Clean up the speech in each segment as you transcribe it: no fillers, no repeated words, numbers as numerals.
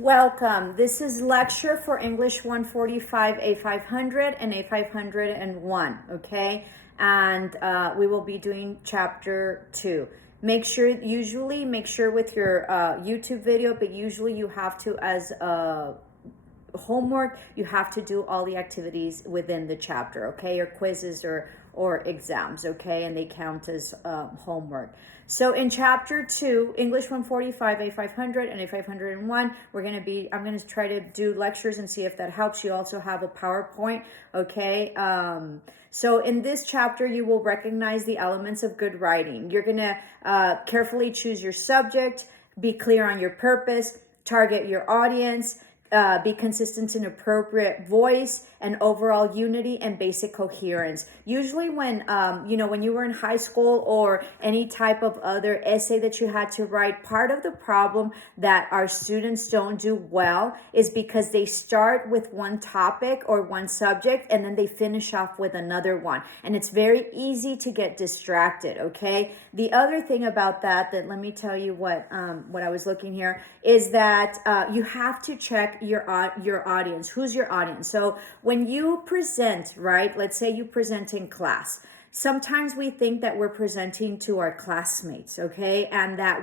Welcome. This is lecture for English 145, A500, and A501, okay? And we will be doing chapter 2. Make sure with your YouTube video, but usually you have to, as homework, you have to do all the activities within the chapter, okay? Or quizzes or exams, okay? And they count as homework. So in chapter 2, English 145, A500 and A501, I'm gonna try to do lectures and see if that helps. You also have a PowerPoint, okay? So in this chapter, you will recognize the elements of good writing. You're gonna carefully choose your subject, be clear on your purpose, target your audience, be consistent in appropriate voice and overall unity and basic coherence. Usually when you were in high school or any type of other essay that you had to write, part of the problem that our students don't do well is because they start with one topic or one subject and then they finish off with another one. And it's very easy to get distracted, okay? The other thing about that let me tell you what I was looking here, is that you have to check your audience. Who's your audience? So when you present, right, let's say you present in class, sometimes we think that we're presenting to our classmates, okay, and that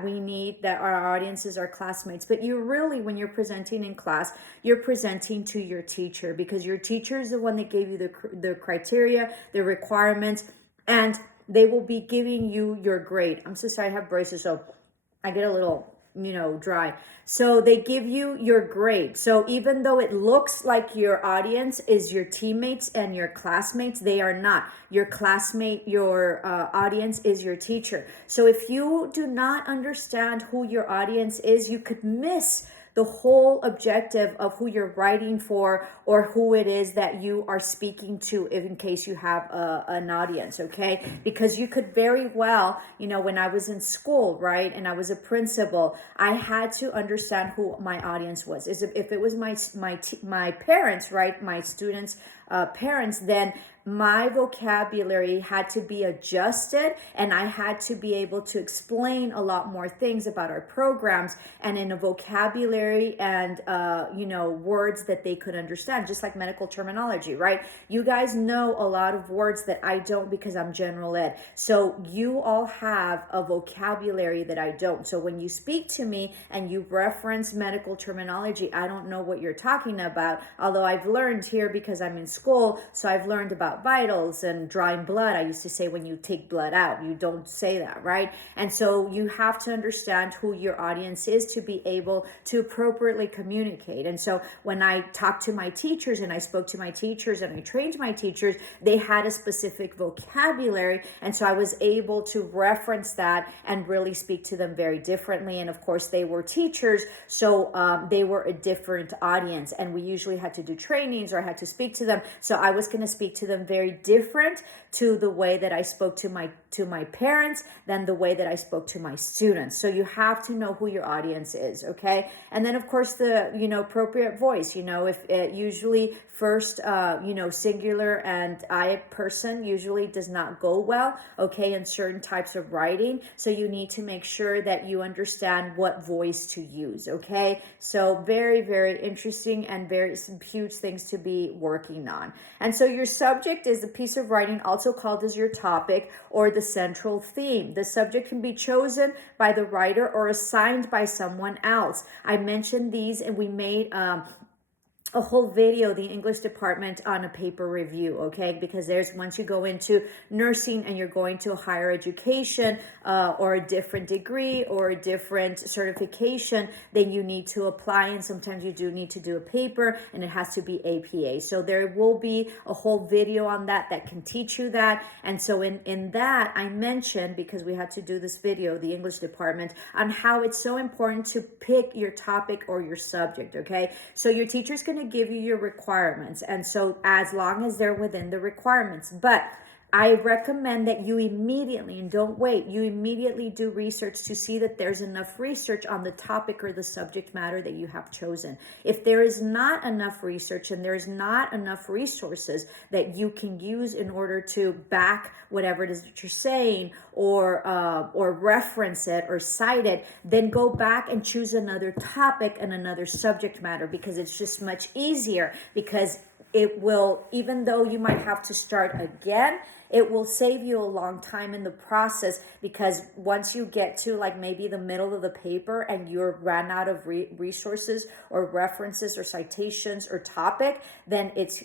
our audience is our classmates, but when you're presenting in class, you're presenting to your teacher, because your teacher is the one that gave you the criteria, the requirements, and they will be giving you your grade. I'm so sorry, I have braces, so I get a little dry. So they give you your grade. So even though it looks like your audience is your teammates and your classmates, they are not. Your audience is your teacher. So if you do not understand who your audience is, you could miss the whole objective of who you're writing for or who it is that you are speaking to, in case you have an audience, okay? Because you could very well, when I was in school, right, and I was a principal, I had to understand who my audience was. If it was my parents, right, my students' parents, then my vocabulary had to be adjusted and I had to be able to explain a lot more things about our programs and in a vocabulary and, words that they could understand, just like medical terminology, right? You guys know a lot of words that I don't because I'm general ed. So you all have a vocabulary that I don't. So when you speak to me and you reference medical terminology, I don't know what you're talking about, although I've learned here because I'm in school, so I've learned about vitals and drawing blood. I used to say when you take blood out, you don't say that, right? And so you have to understand who your audience is to be able to appropriately communicate. And so when I talked to my teachers and I spoke to my teachers and I trained my teachers, they had a specific vocabulary. And so I was able to reference that and really speak to them very differently. And of course, they were teachers, so they were a different audience. And we usually had to do trainings or I had to speak to them. So I was going to speak to them very different to the way that I spoke to my parents than the way that I spoke to my students. So you have to know who your audience is, okay? And then of course the appropriate voice. If it usually first singular and I person usually does not go well, okay, in certain types of writing. So you need to make sure that you understand what voice to use, okay? So very, very interesting and some huge things to be working on. And so your subject is a piece of writing also called as your topic or the central theme. The subject can be chosen by the writer or assigned by someone else. I mentioned these and we made a whole video, the English department, on a paper review, okay? Because once you go into nursing and you're going to a higher education or a different degree or a different certification, then you need to apply, and sometimes you do need to do a paper and it has to be APA. So there will be a whole video on that can teach you that. And so in that, I mentioned, because we had to do this video, the English department, on how it's so important to pick your topic or your subject, okay? So your teacher's going to give you your requirements, and so as long as they're within the requirements, but I recommend that you immediately, and don't wait, you immediately do research to see that there's enough research on the topic or the subject matter that you have chosen. If there is not enough research and there's not enough resources that you can use in order to back whatever it is that you're saying, or reference it or cite it, then go back and choose another topic and another subject matter, because it's just much easier, because it will, even though you might have to start again, it will save you a long time in the process, because once you get to like maybe the middle of the paper and you're ran out of resources or references or citations or topic, then it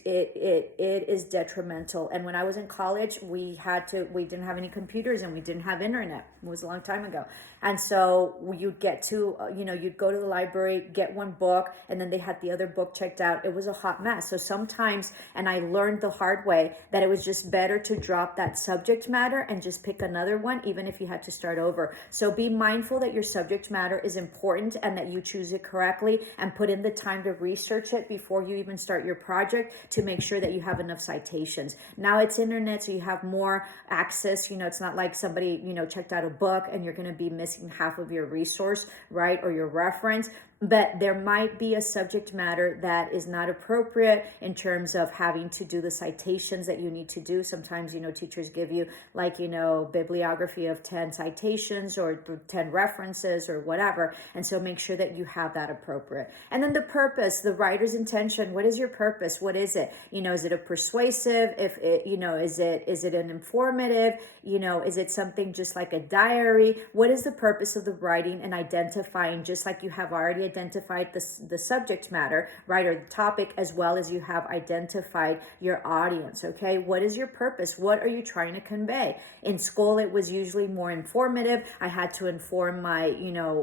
is detrimental. And when I was in college, we didn't have any computers and we didn't have internet. It was a long time ago. And so you'd get to, you'd go to the library, get one book, and then they had the other book checked out. It was a hot mess. So sometimes, and I learned the hard way, that it was just better to drop that subject matter and just pick another one, even if you had to start over. So be mindful that your subject matter is important and that you choose it correctly, and put in the time to research it before you even start your project, to make sure that you have enough citations. Now it's internet, so you have more access. It's not like somebody, checked out a book and you're going to be missing half of your resource, right? Or your reference. But there might be a subject matter that is not appropriate in terms of having to do the citations that you need to do. Sometimes, teachers give you like, bibliography of 10 citations or 10 references or whatever. And so make sure that you have that appropriate. And then the purpose, the writer's intention. What is your purpose? What is it? Is it a persuasive? If it, is it an informative? Is it something just like a diary? What is the purpose of the writing? And identifying, just like you have already identified the subject matter, right, or the topic, as well as you have identified your audience. Okay, what is your purpose? What are you trying to convey? In school, it was usually more informative. I had to inform my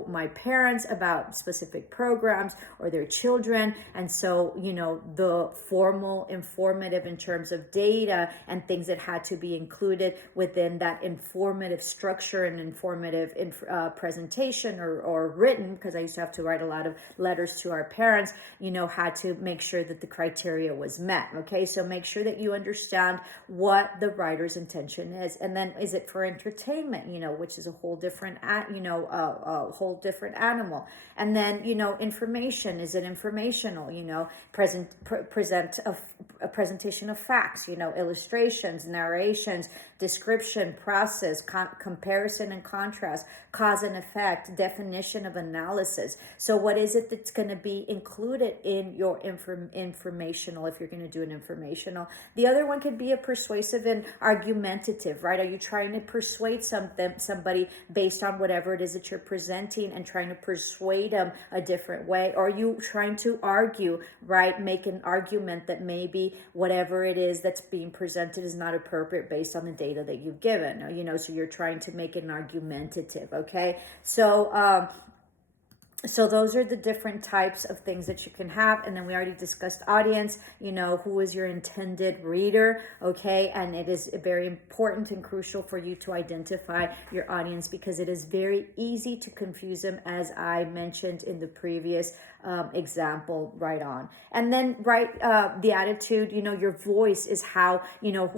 my parents about specific programs or their children, and so the formal informative in terms of data and things that had to be included within that informative structure and informative presentation or written, because I used to have to write a lot of letters to our parents, had to make sure that the criteria was met. Okay, so make sure that you understand what the writer's intention is. And then, is it for entertainment, which is a whole different, a whole different animal. And then, information, is it informational, present a presentation of facts, illustrations, narrations, description, process, comparison and contrast, cause and effect, definition of analysis. So what is it that's going to be included in your informational, if you're going to do an informational? The other one could be a persuasive and argumentative, right? Are you trying to persuade somebody based on whatever it is that you're presenting and trying to persuade them a different way? Or are you trying to argue, right? Make an argument that maybe whatever it is that's being presented is not appropriate based on the data that you've given, so you're trying to make it argumentative. Okay, so those are the different types of things that you can have. And then we already discussed audience, who is your intended reader, okay? And it is very important and crucial for you to identify your audience, because it is very easy to confuse them, as I mentioned in the previous example right on. And then the attitude, your voice is how you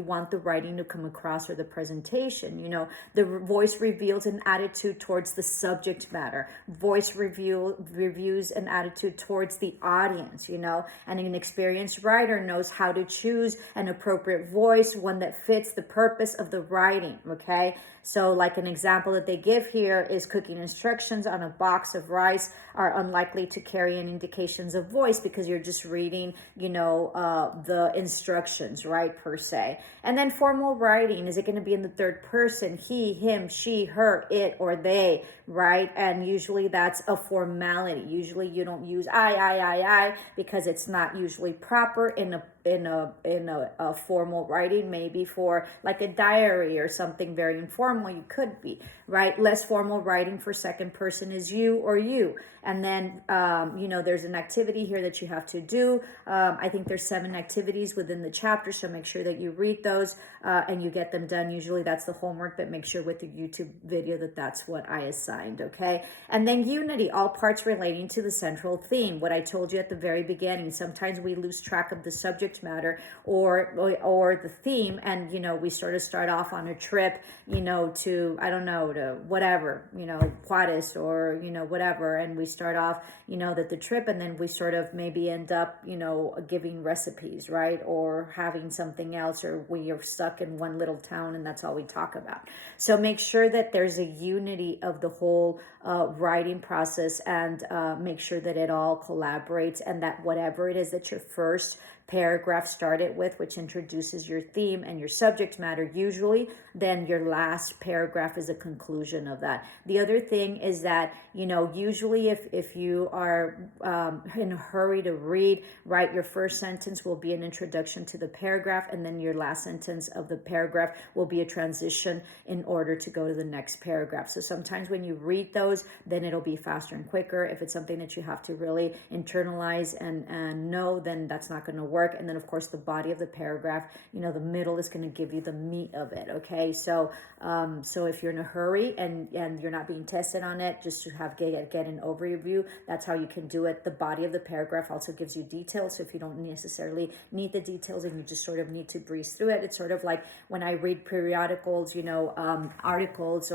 want the writing to come across, or the presentation. The voice reveals an attitude towards the subject matter. Voice reviews an attitude towards the audience, and an experienced writer knows how to choose an appropriate voice, one that fits the purpose of the writing. Okay, so like an example that they give here is cooking instructions on a box of rice are unlikely to carry any indications of voice, because you're just reading, the instructions, right, per se. And then formal writing, is it going to be in the third person? He, him, she, her, it, or they, right? And usually that's a formality. Usually you don't use I, because it's not usually proper in a formal writing. Maybe for like a diary or something very informal, you could be, right? Less formal writing for second person is you or you. And then, there's an activity here that you have to do. I think there's 7 activities within the chapter, so make sure that you read those and you get them done. Usually that's the homework, but make sure with the YouTube video that that's what I assigned, okay? And then unity, all parts relating to the central theme. What I told you at the very beginning, sometimes we lose track of the subject subject matter or the theme, and we sort of start off on a trip, to, I don't know, to whatever, Juarez, or whatever, and we start off, that the trip, and then we sort of maybe end up, giving recipes, right, or having something else, or we are stuck in one little town and that's all we talk about. So make sure that there's a unity of the whole writing process, and make sure that it all collaborates, and that whatever it is that your first paragraph started with, which introduces your theme and your subject matter, usually then your last paragraph is a conclusion of that. The other thing is that, usually if you are in a hurry to read, right, your first sentence will be an introduction to the paragraph, and then your last sentence of the paragraph will be a transition in order to go to the next paragraph. So sometimes when you read those, then it'll be faster and quicker. If it's something that you have to really internalize and know, then that's not going to work. And then of course the body of the paragraph, the middle is going to give you the meat of it. Okay, so if you're in a hurry and you're not being tested on it, just to get an overview, that's how you can do it. The body of the paragraph also gives you details, so if you don't necessarily need the details and you just sort of need to breeze through it, it's sort of like when I read periodicals, articles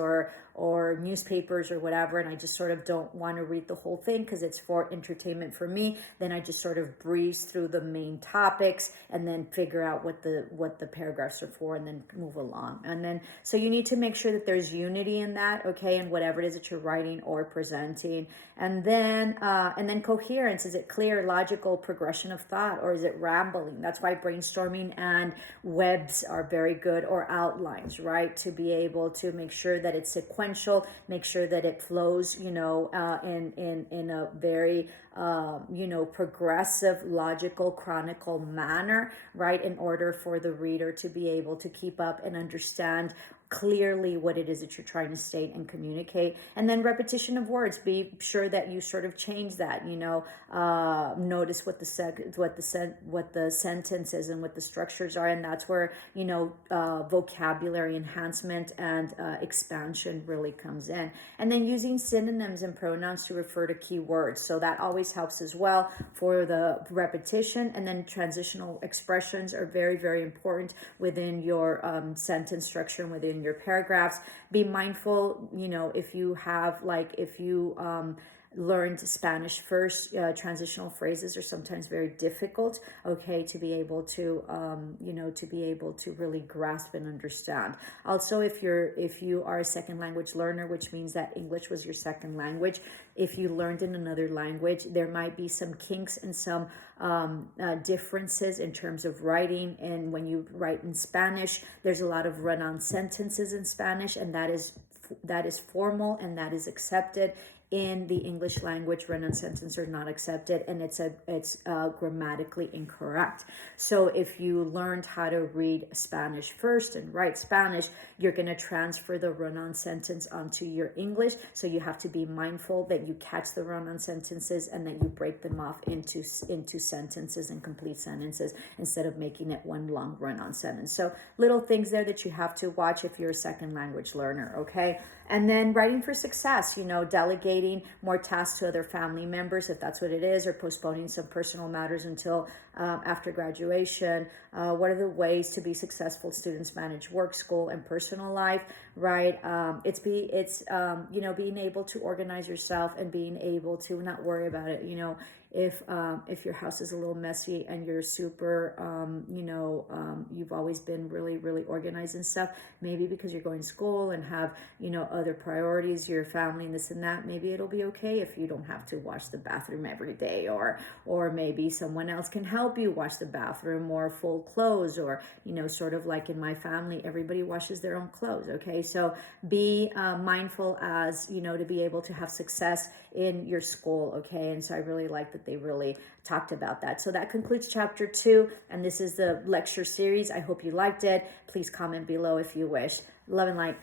or newspapers or whatever, and I just sort of don't want to read the whole thing because it's for entertainment for me, then I just sort of breeze through the main topics and then figure out what the paragraphs are for, and then move along. And then so you need to make sure that there's unity in that, okay, and whatever it is that you're writing or presenting. And then coherence. Is it clear, logical progression of thought, or is it rambling? That's why brainstorming and webs are very good, or outlines, right? To be able to make sure that it's sequential, make sure that it flows, in a very progressive, logical, chronicle manner, right? In order for the reader to be able to keep up and understand clearly what it is that you're trying to state and communicate. And then repetition of words, be sure that you sort of change that, notice what the sentences and what the structures are, and that's where vocabulary enhancement and expansion really comes in. And then using synonyms and pronouns to refer to key words, so that always helps as well for the repetition. And then transitional expressions are very, very important within your sentence structure and within your paragraphs. Be mindful, if you learned Spanish first, transitional phrases are sometimes very difficult, okay, to be able to really grasp and understand. Also, if you are a second language learner, which means that English was your second language, if you learned in another language, there might be some kinks and some differences in terms of writing. And when you write in Spanish, there's a lot of run-on sentences in Spanish, and that is formal and that is accepted. In the English language, run-on sentences are not accepted, and it's grammatically incorrect. So if you learned how to read Spanish first and write Spanish, you're going to transfer the run-on sentence onto your English. So you have to be mindful that you catch the run-on sentences and that you break them off into sentences and complete sentences instead of making it one long run-on sentence. So little things there that you have to watch if you're a second language learner, okay? And then writing for success, delegating more tasks to other family members, if that's what it is, or postponing some personal matters until after graduation. What are the ways to be successful students manage work, school, and personal life, right? It's being able to organize yourself and being able to not worry about it, if your house is a little messy and you're super, you've always been really, really organized and stuff, maybe because you're going to school and have, other priorities, your family and this and that, maybe it'll be okay if you don't have to wash the bathroom every day, or maybe someone else can help you wash the bathroom, or full clothes, or, sort of like in my family, everybody washes their own clothes, okay? So be mindful as, to be able to have success in your school, okay? And so I really like that they really talked about that. So that concludes chapter 2, and this is the lecture series. I hope you liked it. Please comment below if you wish. Love and light.